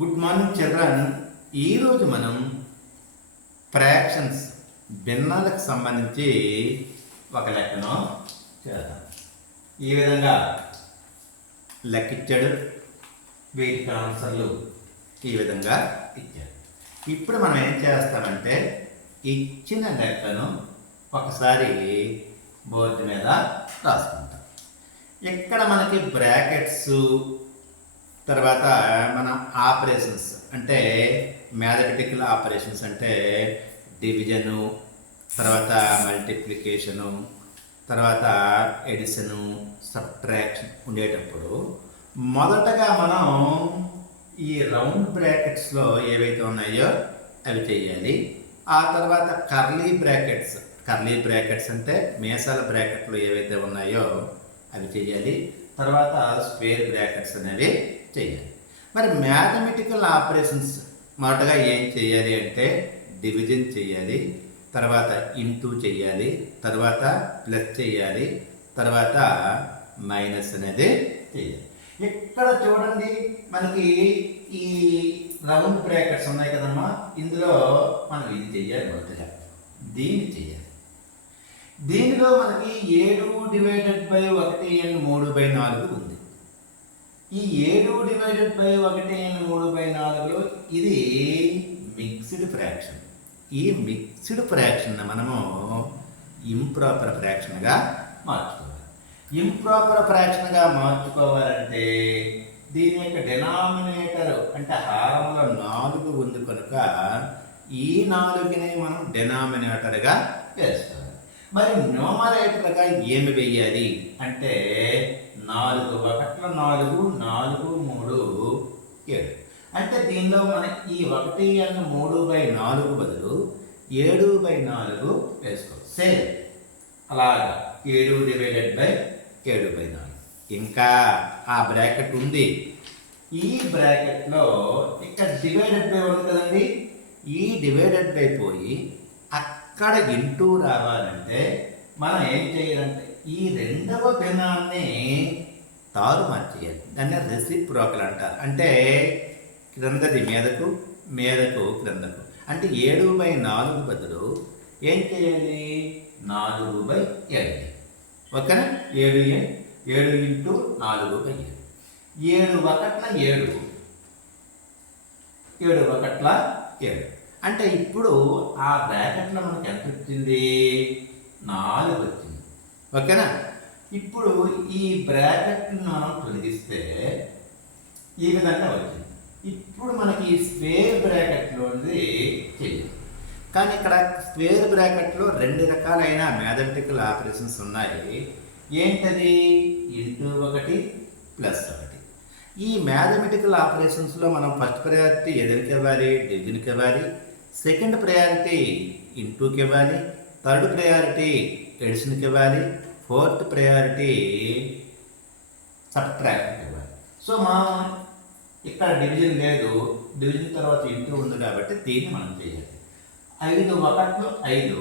Good morning children. ఈరోజు మనం fractions భిన్నాలకు సంబంధించి ఒక లెక్కను చేద్దాం. ఈ విధంగా లెక్కిచ్చాడు, వీటికి ఆన్సర్లు ఈ విధంగా ఇచ్చాడు. ఇప్పుడు మనం ఏం చేస్తామంటే ఇచ్చిన లెక్కను ఒకసారి బోర్డు మీద రాసుకుంటాం. ఇక్కడ మనకి బ్రాకెట్స్, తర్వాత మన ఆపరేషన్స్ అంటే మ్యాథమెటికల్ ఆపరేషన్స్ అంటే డివిజను, తర్వాత మల్టిప్లికేషను, తర్వాత ఎడిషను, సబ్ట్రాక్షన్ ఉండేటప్పుడు మొదటగా మనం ఈ రౌండ్ బ్రాకెట్స్లో ఏవైతే ఉన్నాయో అవి చేయాలి. ఆ తర్వాత కర్లీ బ్రాకెట్స్ అంటే మీసాల బ్రాకెట్లు ఏవైతే ఉన్నాయో అవి చేయాలి. తర్వాత స్క్వేర్ బ్రాకెట్స్ అనేవి చేయాలి. మరి మ్యాథమెటికల్ ఆపరేషన్స్ మొదటగా ఏం చేయాలి అంటే డివిజన్ చేయాలి, తర్వాత ఇంటూ చేయాలి, తర్వాత ప్లస్ చేయాలి, తర్వాత మైనస్ అనేది చేయాలి. ఇక్కడ చూడండి, మనకి ఈ రౌండ్ బ్రాకెట్స్ ఉన్నాయి కదమ్మా, ఇందులో మనం ఇది చేయాలి. మొదటగా దీన్ని చేయాలి. దీనిలో మనకి 7/1/3/4 ఉంది. ఈ 7/1/3/4లో ఇది మిక్స్డ్ ఫ్రాక్షన్. ఈ మిక్స్డ్ ఫ్రాక్షన్ మనము ఇంప్రాపర్ ఫ్రాక్షన్గా మార్చుకోవాలి. ఇంప్రాపర్ ఫ్రాక్షన్గా మార్చుకోవాలంటే దీని యొక్క డినామినేటర్ అంటే హారంలో 4 ఉంది కనుక ఈ 4ని మనం డినామినేటర్గా వేసుకోవాలి. మరి న్యూమరేటర్గా ఏమి వేయాలి అంటే 4 1 4 4 3 7. అంటే దీనిలో మన ఈ 1/3/4 బదులు 7/4 వేసుకోవచ్చు. సేమ్ అలాగా 7/7/4. ఇంకా ఆ బ్రాకెట్ ఉంది. ఈ బ్రాకెట్లో ఇక్కడ డివైడెడ్ బై ఉంది కదండి, ఈ డివైడెడ్ బై పోయి అక్కడ ఇంటూ రావాలంటే మనం ఏం చేయాలంటే ఈ రెండవ భిన్నాన్ని తారుమార్చేయాలి. దాన్ని రెసిప్రోకల్ అంటారు. అంటే క్రిందది మీదకు, మీదకు క్రిందకు. అంటే 7/4 బదులు ఏం చేయాలి 4/7. ఓకేనా? 7 ఇంటూ 4/7. 7 1 7, 7 1 7. అంటే ఇప్పుడు ఆ బ్రాకెట్లో మనకి ఎంత వచ్చింది? 4 వచ్చింది. ఓకేనా? ఇప్పుడు ఈ బ్రాకెట్ను మనం తొలగిస్తే ఈ విధంగా వచ్చింది. ఇప్పుడు మనకి ఈ స్క్వేర్ బ్రాకెట్లోది చేయాలి. కానీ ఇక్కడ స్క్వేర్ బ్రాకెట్లో 2 రకాలైన మ్యాథమెటికల్ ఆపరేషన్స్ ఉన్నాయి. ఏంటది? Into 1 plus 1. ఈ మ్యాథమెటికల్ ఆపరేషన్స్లో మనం ఫస్ట్ ప్రయారిటీ ఏదైనా ఇవ్వాలి? డివిజన్కి ఇవ్వాలి. సెకండ్ ప్రయారిటీ ఇంటూకి ఇవ్వాలి. థర్డ్ ప్రయారిటీ ఎడిషన్కి ఇవ్వాలి. ఫోర్త్ ప్రయారిటీ సబ్ట్రాక్ట్కి ఇవ్వాలి. సో మనం ఇక్కడ డివిజన్ లేదు, డివిజన్ తర్వాత ఇంటూ ఉంది కాబట్టి దీన్ని మనం చేయాలి. 5 1 5,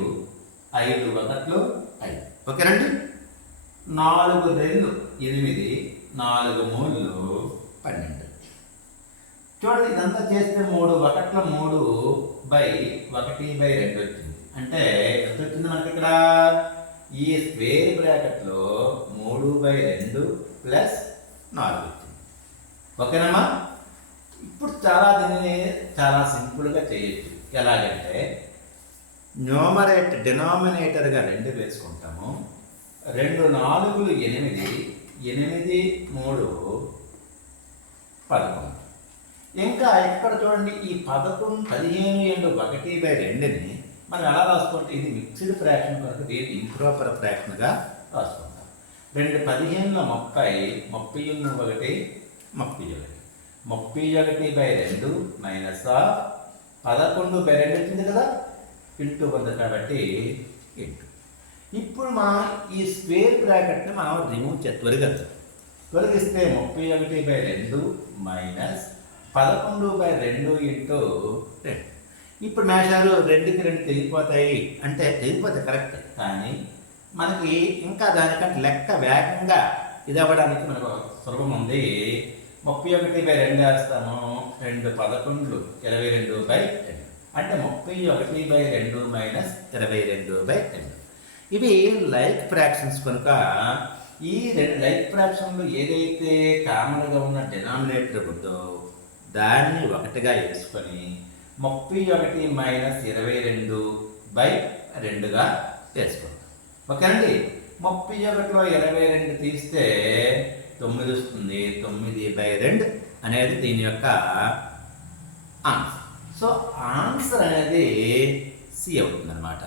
5 1 5. ఓకేనండి? 4 2 8, 4 3 12. చూడండి, ఇదంతా చేస్తే 3 1 3/1/2 వచ్చింది. అంటే ఎంత వచ్చింది మనకి ఇక్కడ? ఈ స్క్వేర్ బ్రాకెట్లో 3/2 ప్లస్ 4 వచ్చింది. ఓకేనమ్మా? ఇప్పుడు దీన్ని చాలా సింపుల్గా చేయొచ్చు. ఎలాగంటే డినామినేటర్గా 2 వేసుకుంటాము. 2 4 8, 8 3 11. ఇంకా ఇక్కడ చూడండి, ఈ 15/1/2ని మనం ఎలా రాసుకుంటే ఇది మిక్స్డ్ ఫ్రాక్షన్ కనుక దీన్ని ఇంప్రాపర్ ఫ్రాక్షన్గా రాసుకుంటాం. 2 15 30, 31 31. 31/2 మైనస్ 11/2 వచ్చింది కదా, ఇంటూ ఉంది కాబట్టి ఇంటూ. ఇప్పుడు మనం ఈ స్క్వేర్ బ్రాకెట్ని మనం రిమూవ్ తొలగిస్తే 31/2 మైనస్ 11/2 ఇంటూ 2. ఇప్పుడు మేషాలు 2కి 2 తెగిపోతాయి అంటే తెగిపోతాయి కరెక్ట్. కానీ మనకి ఇంకా దానికంటే లెక్క వేగంగా ఇది అవ్వడానికి మనకు సులభం ఉంది. 31/2 వేస్తాము. 2 11 22/2 అంటే 31/2 మైనస్ 22/2. ఇవి లైక్ ఫ్రాక్షన్స్ కనుక ఈ లైక్ ఫ్రాక్షన్లో ఏదైతే కామన్గా ఉన్న డినామినేటర్ ఉందో దాన్ని 1గా వేసుకొని 31 మైనస్ 22/2గా వేసుకుంటాం. ఓకేనండి. 31లో 22 తీస్తే 9 వస్తుంది. 9/2 అనేది దీని యొక్క ఆన్సర్. సో ఆన్సర్ అనేది సి అవుతుంది అన్నమాట.